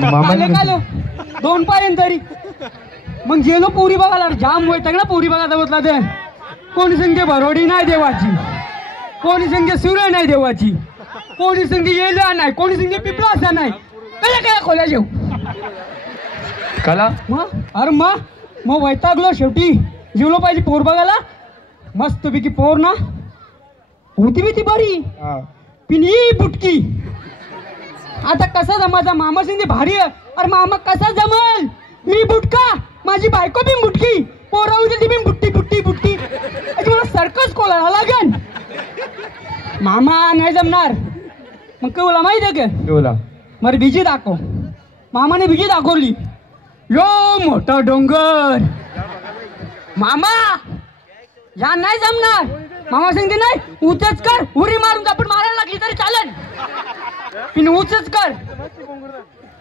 मामाने कालो 2 पर्यंत तरी मग गेलो पोरी बघायला जाम वैताग ना पोरी बघा बसला ते कोणी संख्या भरोडी नाही देवाची कोणी संख्या सूर्य नाही देवाची कोणी संख्या येला नाही कोणी संख्या पिपला असा नाही कला कला खोल्या जेव कला अरे मग वैतागलो शेवटी जेवलो पाहिजे पोर बघायला मस्त पैकी पोर ना होती बी ती बरी पिनी बुटकी आता कसा जमाचा मामा सिंधी भारी आहे अरे मामा कसा जमल मी बुटका माझी बायको बी बुटकी पोरा उद्या बी बुट्टी बुट्टी बुट्टी मला सर्कस खोलायला लागेल मामा नाही जमणार मग केवला माहिती आहे का केवला मरे बिजी दाखव मामाने बिजी दाखवली यो मोठा डोंगर मामा या नाही जमणार मामा सांगते नाही उचच कर उरी मारून आपण मारायला लागली तरी चालेल पिन उचच कर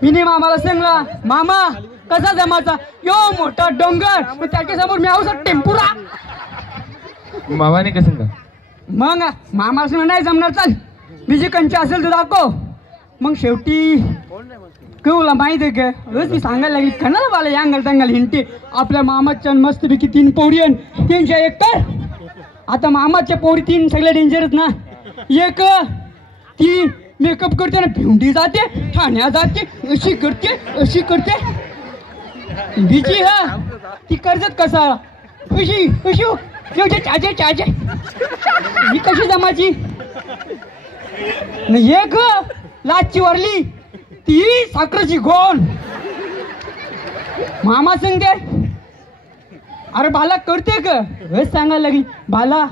पिने मामाला सांगला मामा कसा जमाचा यो मोठा डोंगर मग त्याच्या समोर मी आऊसा टेम्पुरा मामाने कसं का मग मामा सांग नाही जमणार चाल बिजी कंची असेल तर दाखव मग शेवटी केवला माहिती आहे का रोज मी सांगायला लागली कणाला मला यांगल तंगल हिंटी आपल्या मामाच्या मस्तपैकी 3 पोरी आणि 301 कर आता मामाच्या पोरी 3 सगळ्या डेंजरच ना एक ती मेकअप करते ना भिवंडी जाते ठाण्या जाते अशी करते बिजी हा ती कर्जत कसा अशी चाचे ही कशी जमाची एक लाचची वरली ती साखरेची गोल मामा सांगते अरे बाला करते का हेच सांगायला लागली बाला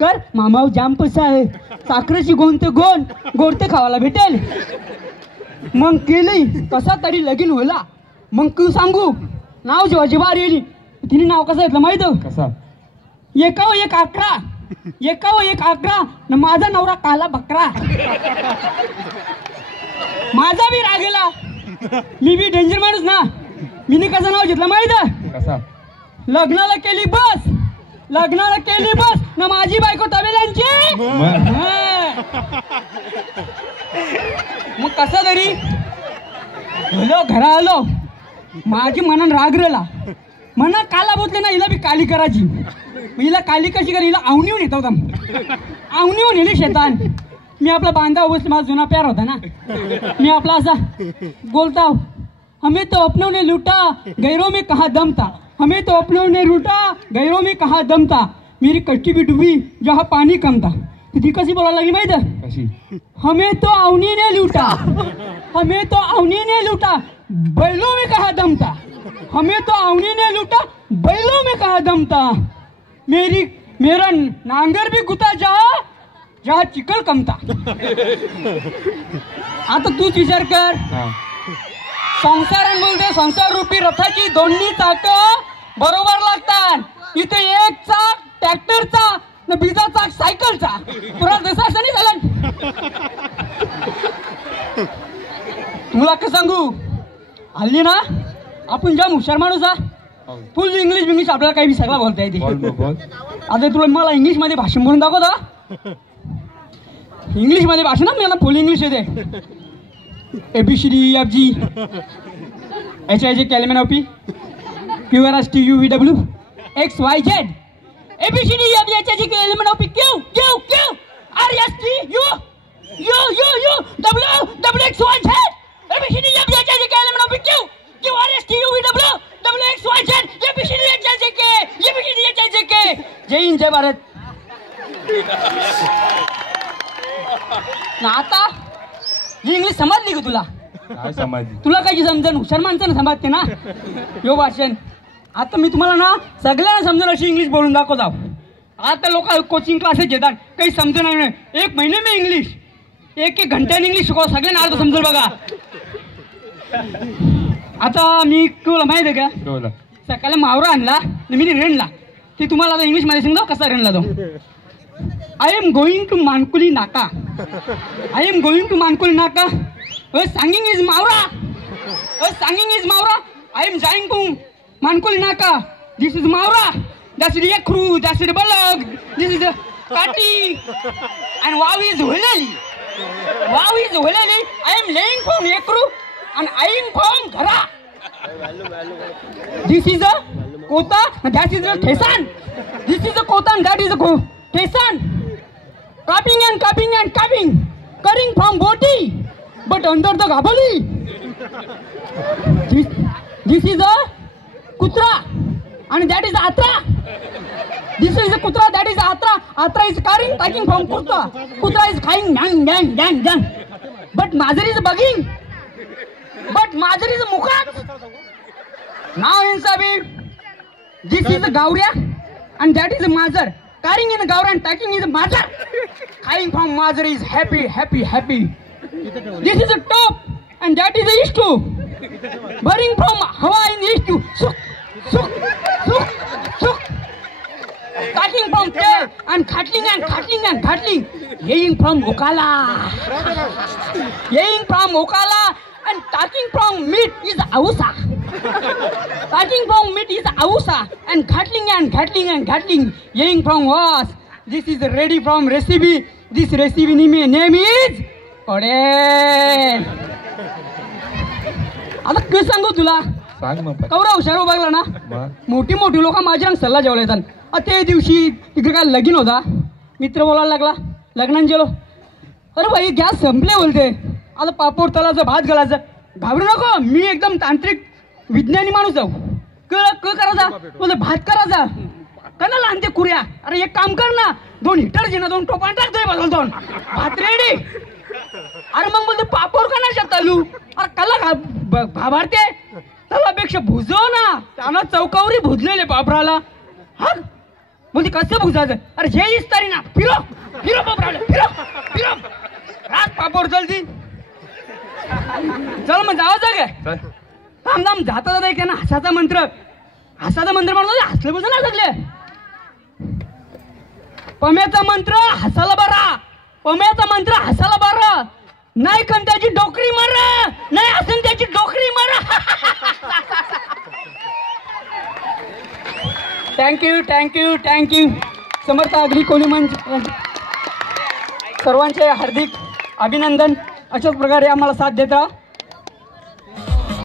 कर मामा जाम पैसा आहे साखरेची गोन तर गोड ते खावायला भेटेल मग केली कसा तरी लगीन होला मग तू सांगू नाव जेव्हाची बार येली तिने नाव कसं घेतलं माहित कसा 11 न माझा नवरा काला बकरा माझा बी रागेला मी बी डेंजर माणूस ना मीने कसं नाव घेतलं माहित कसा लग्नाला केली बस न माझी बायको तबेल्यांची मग कसा तरी घरा आलो माझी मनान रागरला म्हणा काला बोतले ना हिला बी काली करायची हिला काली कशी कर हिला आवणीहून येत होता आवणीहून येली शेतान मी आपला बांधा बसले माझा जुना प्यार होता ना मी आपला असा बोलता हमें तो अपनों ने लूटा गैरों में कहाँ दम था हमें तो अपनों ने लूटा गैरों में कहाँ दम था मेरी कच्ची भी डूबी जहाँ पानी कम था ती कशी बोलायला लागली माहित कशी हमें तो अवनी ने लूटा बैलों में कहाँ दम था हमें तो अवनी ने लूटा बैलों में कहाँ दम था मेरा नांगर भी गुता जहाँ चिकल कम था आता तूच विचार कर संसारान बोलते संसार रूपी रथाची दोन्ही चाक बरोबर लागतात इथे एक चाक ट्रॅक्टरचा न बीजा चाक सायकलचा तुला दिसा नाही झाला तुला का सांगू हल्ली ना आपण जाम हुशार माणूस फुल इंग्लिश आपल्याला काही सगळा बोलता येते आता तुला मला इंग्लिश मध्ये भाषण बोलून दाखवता इंग्लिश मध्ये भाषण ना मला फुल इंग्लिश येते ABCD EFG HIJ KLMNOP QRSTUVW XYZ ABCD EFG HIJ KLMNOP Q RSTU WXYZ ABCD EFG HIJ KLMNOP QRSTUVW WXYZ ABCD HIJ जय हिंद जय भारत ना आता ही इंग्लिश समजली का तुला काय समजली तुला काही समजन हुशार माणसानं समजते ना यो भाषण आता मी तुम्हाला ना सगळ्यांना समजून अशी इंग्लिश बोलून दाखवत आहो आता लोक कोचिंग क्लासेस घेतात काही समजून नाही 1 महिने में इंग्लिश 1 घंट्याने इंग्लिश शिकवा सगळ्यांना अर्थ समजेल बघा आता मी तुला माहिती आहे का सकाळी मावरा आणला मी रेणला ते तुम्हाला आता इंग्लिश मध्ये सांगतो कसा रेणला तो I am going to Mankuli Naka. Singing is Maura. I am going to Mankuli Naka. This is Maura. That's the Yakru. That's the Balag. This is the Kati. And Wow is Hulali. I am laying from Yakru. and eyeing from Ghara. This is a kota and that is a Tesan. This is a kota and that is a Tesan. Cupping and cupping and cupping. Cutting from boti, but under the gabali. This is a kutra and that is atra. This is a kutra, that is atra. Atra is carrying, taking from kutra. Kutra is crying, gang, gang, gang, gang. But Mazar is bugging. But Mazar is mukat. Now in Sabi, this is a Gauria and that is a Mazar. Carrying in a Gauria and taking is a Mazar. Crying from Mazar is happy, happy, happy. This is a top and that is a Ishtu. Burning from Hawa in Ishtu. Suk, suk, suk, suk. Cutting from tail and cutting and cutting and cutting. Yelling from Okala. Yelling from Okala and talking from meat is Ausa. Talking from meat is Ausa and cutting and cutting and cutting. Yelling from was. This is ready from recipe. This recipe name is Kode. आता काय सांगू तुला सांग मग कवरा हुशार बघला ना मग मोठी मोठी लोक माझ्या सल्ला जेवला येतात ते दिवशी तिकडे काय लगीन होता मित्र बोलायला लागला लग्नात गेलो अरे भाई गॅस संपले बोलते आता पापड तलाचं भात घालायचं घाबरू नको मी एकदम तांत्रिक विज्ञानी माणूस जाऊ क करायचा बोलते भात करायचा कणाला आणते कुऱ्या अरे एक काम कर ना 2 हिटर घे ना 2 टोपान टाकतोय बदल 2 भात रेडी अरे मग बोलते पापड का नाही चालू अरे कला भाभारते त्यापेक्षा भुजव ना त्यानं चौकावरी भुजलेले पापराला हा बोलते कसं भुजायचं अरे जे इस्तारी ना फिरो फिरो पापराला फिरो फिरो रात पापड जल्दी चल मग जावं काय थांब थांब जाता जाता एक ना हसाचा मंत्र म्हणतो हसले बुजून ना सगळे पम्याचा मंत्र हसाला बरा पम्याचा मंत्र हसाला बरा नाही कण त्याची डोकरी मार नाही असेल त्याची डोकरी मार थँक्यू थँक्यू थँक्यू समर्थ अग्नी कोली मंच सर्वांचे हार्दिक अभिनंदन अशाच प्रकारे आम्हाला साथ देता